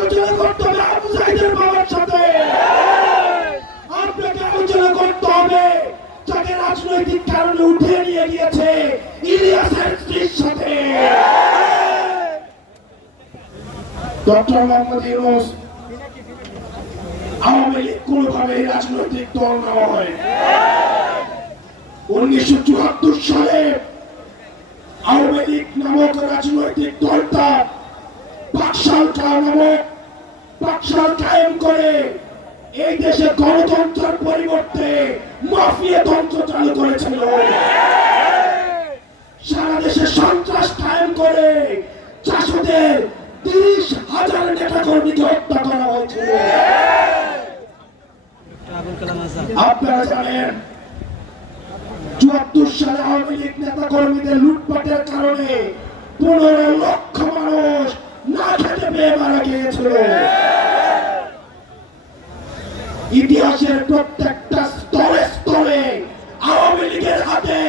আলোচনা করতে হবে আবু সাইদের বাবার সাথে, আপনাকে আলোচনা করতে হবে যাকে রাজনৈতিক কারণে উঠে নিয়ে গিয়েছে ইলিয়াসের স্ত্রীর সাথে। ডক্টর মোহাম্মদ ইউনূস আওয়ামী লীগ কোনোভাবে রাজনৈতিক দল নয়। 1974 সালে আওয়ামী লীগ নামক রাজনৈতিক দলটা পাকশাল কায়েম করে এই দেশে গণতন্ত্রের পরিবর্তে মাফিয়া তন্ত্র চালু করেছিল। সারা দেশে সন্ত্রাস কায়েম করে চাষদের 30,000 নেতা কর্মীকে হত্যা করা হয়েছিল। আপনারা জানেন 74 সালে আওয়ামী লীগ নেতা কর্মীদের লুটপাটের কারণে 15 লক্ষ মানুষ না খেতে পেয়ে মারা গিয়েছিল। ইতিহাসের প্রত্যেকটা স্তরে স্তরে আওয়ামী লীগের হাতে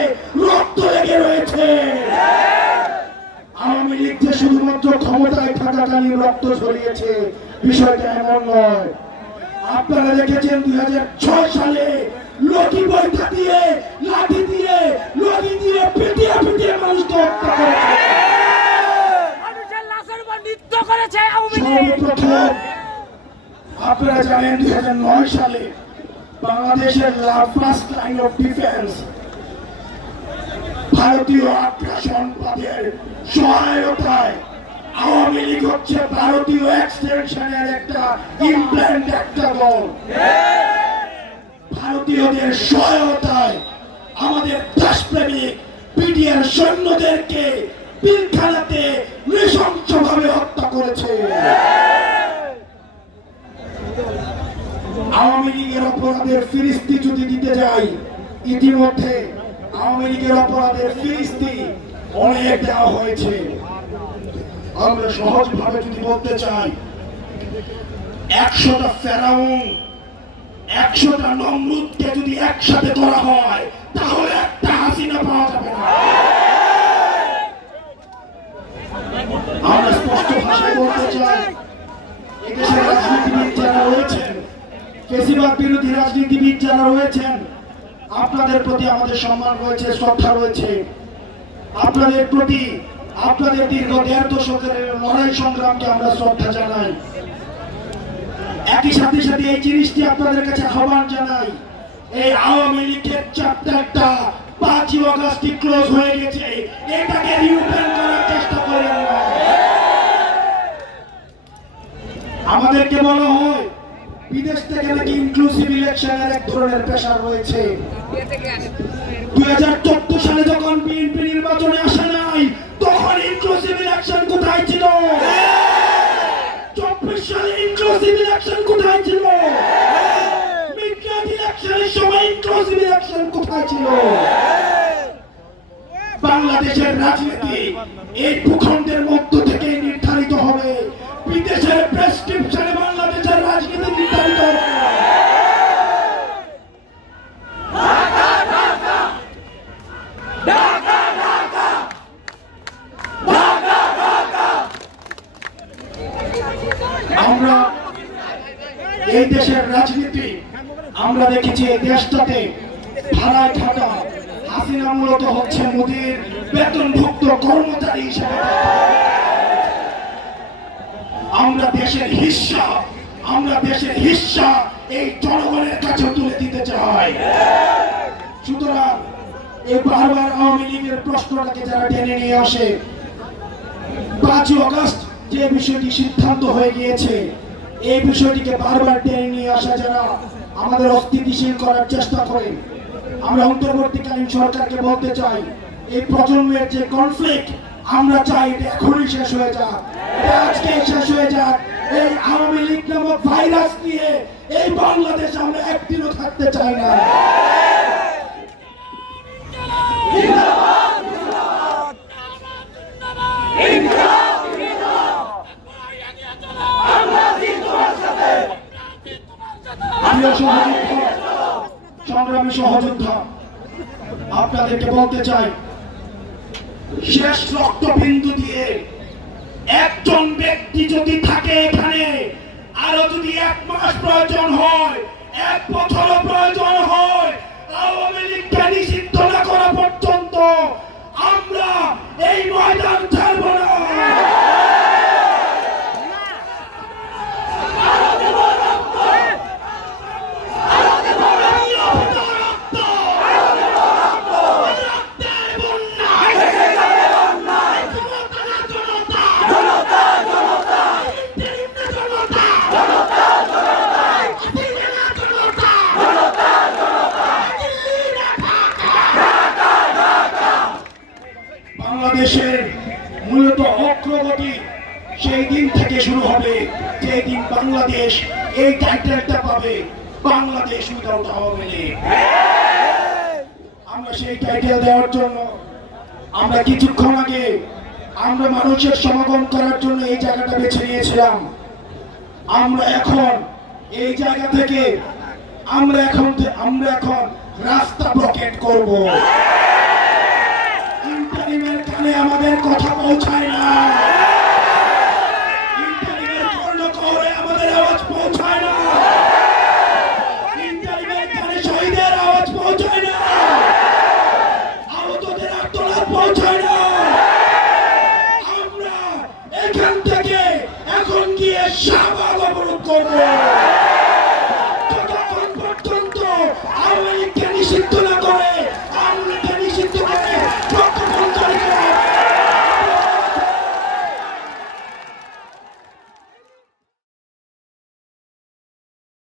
রক্ত লেগে রয়েছে। আওয়ামী লীগ যে শুধুমাত্র ক্ষমতায় থাকাকালীন রক্ত ঝরিয়েছে বিষয়টা এমন নয়। আপনারা দেখেছেন 2006 সালে লঠি বৈঠা দিয়ে লাঠি দিয়ে লঠি দিয়ে পিটিয়ে পিটিয়ে মানুষকে হত্যা করেছে। মানুষের লাশের উপর নৃত্য করেছে আওয়ামী লীগ। আপনারা জানেন 2009 সালে বাংলাদেশের ফার্স্ট লাইন অফ ডিফেন্স ভারতীয় আগ্রাসনবাদের সহায়তায় আওয়ামী লীগ হচ্ছে ভারতীয় এক্সটেনশনের একটা ইমপ্ল্যান্ট একটা দল। ভারতীয়দের সহায়তায় আমাদের দেশপ্রেমিক পিডিআর সৈন্যদেরকে পিলখানাতে নৃশংসভাবে হত্যা করেছে। আওয়ামী লীগের অপরাধের ফিরিস্তি যদি দিতে যাই, ইতিমধ্যে আওয়ামী লীগের অপরাধের ফিরিস্তি অনেক দেওয়া হয়েছে। আমরা সহজভাবে যদি বলতে চাই, 100টা ফেরাউন 100টা নমরুদকে যদি একসাথে করা হয় তাহলে একটা হাসিনা পাওয়া যাবে না। আমরা স্পষ্ট ভাষায় বলতে চাই, এদেশের রাজনীতিবিদ যারা রয়েছেন, ফ্যাসিবাদ বিরোধী রাজনীতিবিদ যারা রয়েছেন, আপনাদের প্রতি আমাদের সম্মান রয়েছে, শ্রদ্ধা রয়েছে। আপনাদের প্রতি আপনাদের দীর্ঘ 1.5 দশকের লড়াই সংগ্রামকে আমরা শ্রদ্ধা জানাই। একই সাথে সাথে এই জিনিসটি আপনাদের কাছে আহ্বান জানাই, এই আওয়ামী লীগের চ্যাপ্টারটা 5ই আগস্ট ক্লোজ হয়ে গেছে, এটাকে রিওপেন করার চেষ্টা করেন না। আমাদেরকে বলা হয় বিদেশ থেকে নাকি ইনক্লুসিভ ইলেকশনের এক ধরনের প্রেশার রয়েছে। 2014 সালে যখন বিএনপি নির্বাচনে আসে নাই তখন ইনক্লুসিভ ইলেকশন কোথায় ছিল? 24 সালে ইনক্লুসিভ ইলেকশন কোথায় ছিল? মিডনাইট ইলেকশনের সময় ইনক্লুসিভ ইলেকশন কোথায় ছিল? বাংলাদেশের রাজনীতি এই ভূখণ্ডের মধ্য থেকে নির্ধারিত হবে, বিদেশের প্রেসক্রিপশনে বাংলাদেশের রাজনীতি নির্ধারিত হবে। আমরা এই দেশের রাজনীতি আমরা দেখেছি, এই দেশটাতে ভাড়ায় থাকা হাসিনা মূলত হচ্ছে মোদির বেতনভুক্ত কর্মচারী হিসেবে। আমরা দেশের হিস্সা এই জনগণের কাছে তুলে দিতে চাই। সুতরাং এই বারবার আওয়ামী লীগের প্রশ্নটাকে যারা টেনে নিয়ে আসে, 5ই আগস্ট যে বিষয়টি সিদ্ধান্ত হয়ে গিয়েছে, এই বিষয়টিকে বারবার টেনে নিয়ে আসা যারা আমাদের অস্থিতিশীল করার চেষ্টা করে, আমরা অন্তর্বর্তীকালীন সরকারকে বলতে চাই, এই প্রজন্মের যে কনফ্লিক্ট আমরা চাই এটা এখনই শেষ হয়ে যাক, এটা আজকে শেষ হয়ে যাক। এই আওয়ামী লীগ নামক ভাইরাস নিয়ে এই বাংলাদেশ আমরা একদিনও থাকতে চাই না। সংগ্রামী সহযোদ্ধা, আপনাদেরকে বলতে চাই, শেষ রক্তবিন্দু দিয়ে একজন ব্যক্তি যদি থাকে এখানে, আরো যদি 1 মাস প্রয়োজন হয়, 1 বছরও প্রয়োজন হয়, আওয়ামী লীগকে নিষিদ্ধ না করা পর্যন্ত আমরা এই ময়দান ছাড়ব না। বাংলাদেশের মূলত অগ্রগতি সেই দিন থেকে শুরু হবে যেই দিন বাংলাদেশ এই টাইটেলটা পাবে, বাংলাদেশ উইদাউট আওয়ামী লীগ। আমরা সেই টাইটেল দেওয়ার জন্য আমরা কিছুক্ষণ আগে আমরা মানুষের সমাগম করার জন্য এই জায়গাটা বেছে নিয়েছিলাম। আমরা এখন এই জায়গা থেকে আমরা এখন রাস্তা ব্লকেট করব। ইন্টারিমের কানে আমাদের কথা পৌঁছায় না, ইন্টারিমের কর্ণকোহরে আমাদের আওয়াজ পৌঁছায় না, ইন্টারিমের কানে শহীদের আওয়াজ পৌঁছায় না, আহতদের আর্তনাদ পৌঁছায় না।